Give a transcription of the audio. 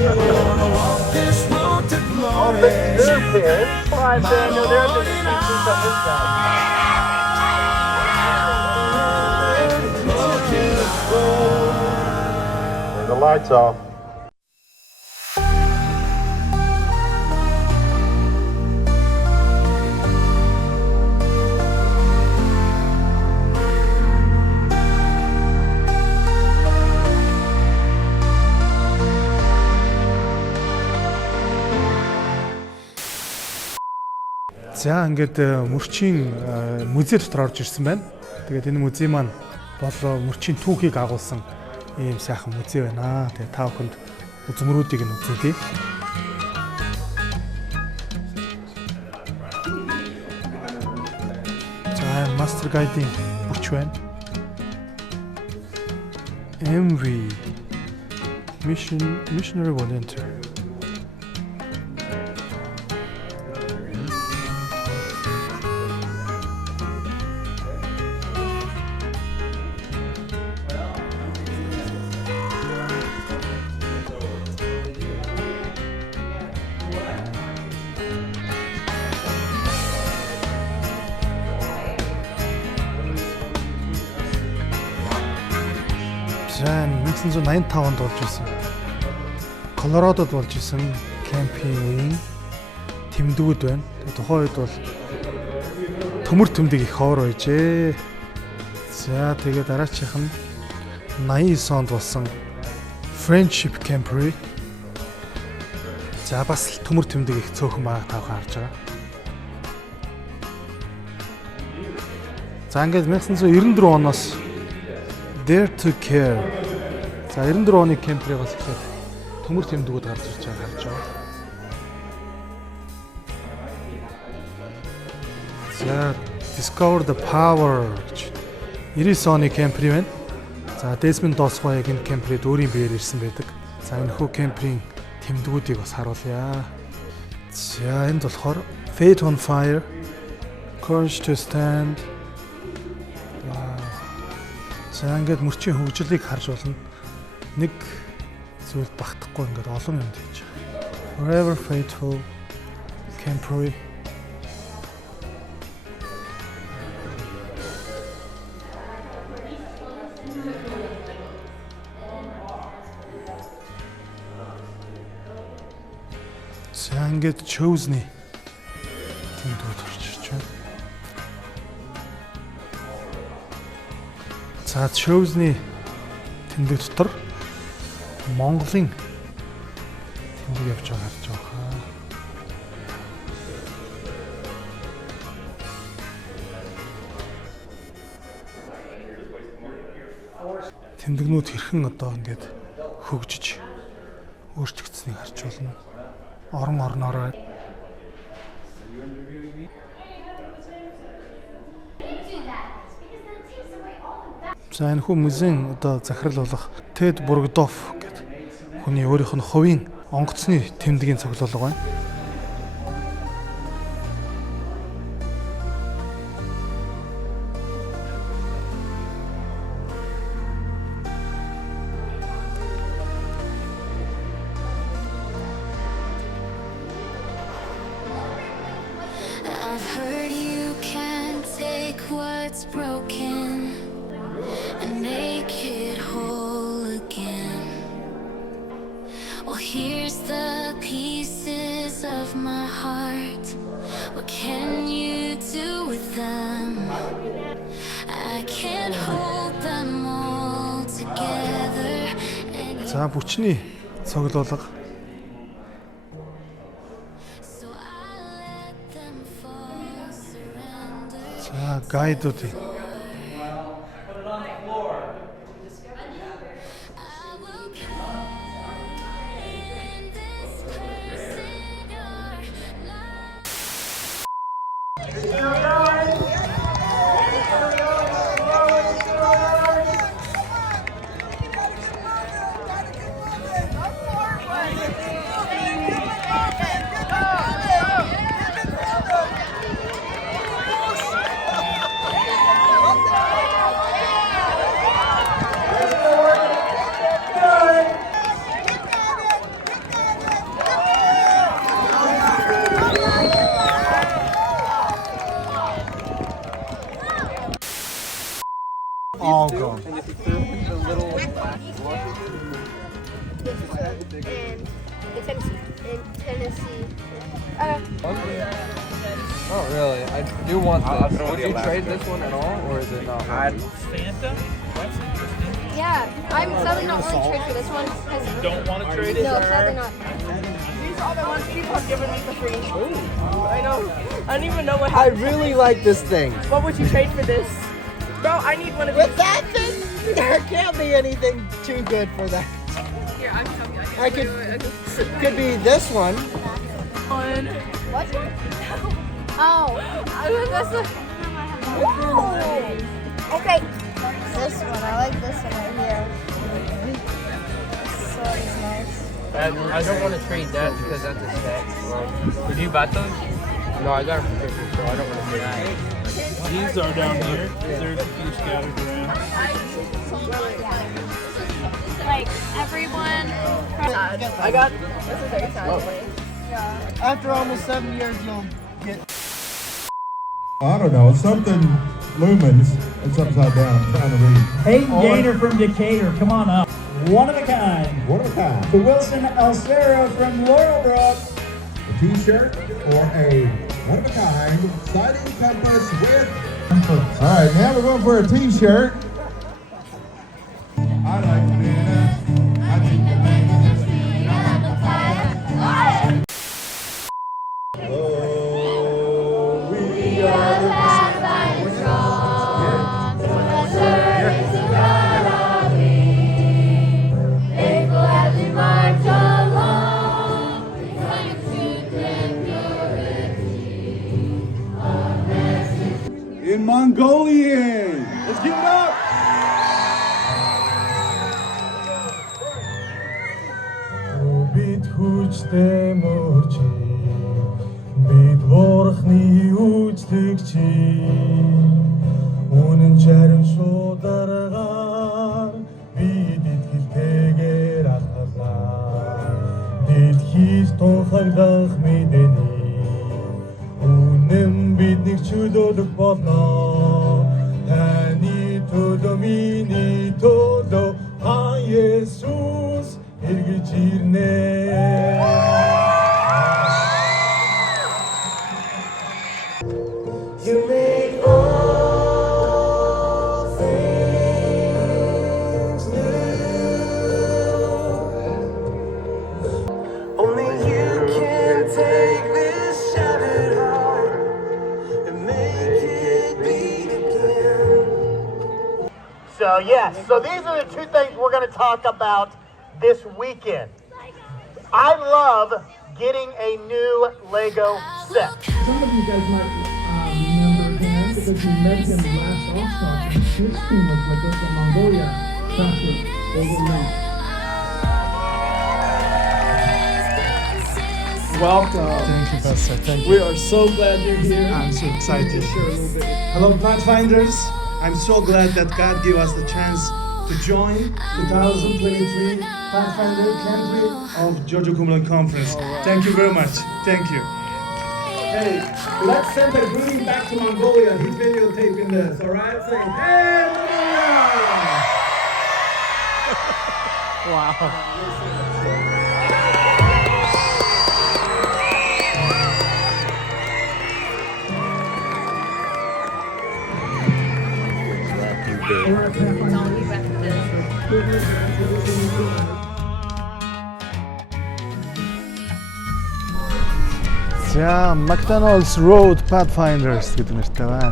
The lights off. За ингээд мөрчийн музей дотор орж ирсэн байна. Тэгээд энэ музей маань бол мөрчийн түүхийг агуулсан ийм сайхан музей байна. Тэгээд та бүхэнд үзмөрүүдийг нь үзүүлье. За мастер гайдын бүрч байна. MV Missionary Volunteer. За 1985 онд болж ирсэн. Колорадод болж ирсэн кемпингийн тэмдгүүд байна. Тухайн үед бол төмөр тэмдэг их ховор байжээ. За тэгээд дараачих нь 89 онд болсон Friendship Camp-ий. За бас төмөр тэмдэг их цөөхөн байгаа тав харж байгаа. За ингээд 1994 оноос Dare to Care. За 94 оны кемприйг бас ихлээр төмөр тэмдгүүд гарч ирж байгааг харж байна. За Discover the Power гэж 99 оны кемпри байна. За Desmond Doss яг энэ кемприд өөрийн биеэр ирсэн байдаг. За энэ хүү кемприйн тэмдгүүдийг бас харуулъя. За энд болохоор Faith on Fire, Courage to Stand. За ингээд мөрчийн хөгжлийг харж болно. Нэг зүйлд багтахгүй ингээд олон юм хийж байгаа. Forever Faithful, Camp-ий. За ингээд Chosen-ий тэмдгүүд орж ирж байна. За Chosen-ий тэмдэг дотор Монголын тэмдэг явж байгаа харж байгаа. Тэмдэгнүүд хэрхэн одоо ингээд хөгжиж өөрчлөгдсөнийг харж байна. Орон орнороо за энэ хүн музейн одоо захирал болох Ted Burgdorf гэдэг хүний өөрийнх нь хувийн онгоцны тэмдгийн цуглуулга байна. I've heard you can't take what's broken and make it whole again. Well, here's the pieces of my heart. What can you do with them? I can't hold them all together. За бүчний цуглуулга. За гайдуудын and in Tennessee. Oh, really? I do want this. Would you trade this one at all, or is it not? Fanta? That's interesting. Yeah, I'm sadly not willing to trade for this one. 'Cause Don't want to trade it? no, sadly not. These are all the ones people have given me for free. I know. I don't even know what I happened. really like this thing. What would you trade for this? Bro, I need one of With these. that thing, there can't be anything too good for that. Here, I'm telling you. I could be this one. What one? Oh, that's the. Okay. This one, I like this one right here. So nice. I don't want to trade that because that's a set. Did you buy those? No, I got them for 50, so I don't want to trade them. These are down here. There's a few scattered around. Like everyone. I got. This is very sad. After almost 7 years, you'll get. I don't know, it's something lumens. It's upside down. I'm trying to read. Hayden Gaynor from Decatur, come on up. One of a kind. What a time. To Wilson Alcero from Laurelbrook. A t-shirt or a one-of-a-kind sighting compass with... All right, now we're going for a t-shirt. I like banana. I think the banana is sweet. Oh, we are the in Mongolian. Let's give it up. Бид хүчтэй мөрчи бид бурхны үжлэгч үнэн чарин шударгаар бид итгэлтэйгээр алхалаа дэлхийд тунхаглах мэдээний үнэн биднийг чөлөөлөх болно таны төлөө миний төлөө хаан Есүс эргэж ирнэ. You make all things new. Only you can take this shattered heart and make it beat again. So yes, so these are the two things we're going to talk about this weekend. I love getting a new Lego set. Some of you guys might remember him because we met him last All-Star. His team was with us in Mongolia. Pastor Overnight. Welcome. Thank you, Pastor. Thank you. We are so glad you're here. I'm so excited. Hello, Pathfinders. I'm so glad that God gave us the chance to join 2023 Pathfinder Country of Jojo Kumla Conference. Thank you very much. Thank you. Hey, let's send a greeting back to Mongolia. He's videotaping this, all right? Saying, hey, Mongolia! За, McDonald's Road Pathfinders гэдэг нэртэй байна.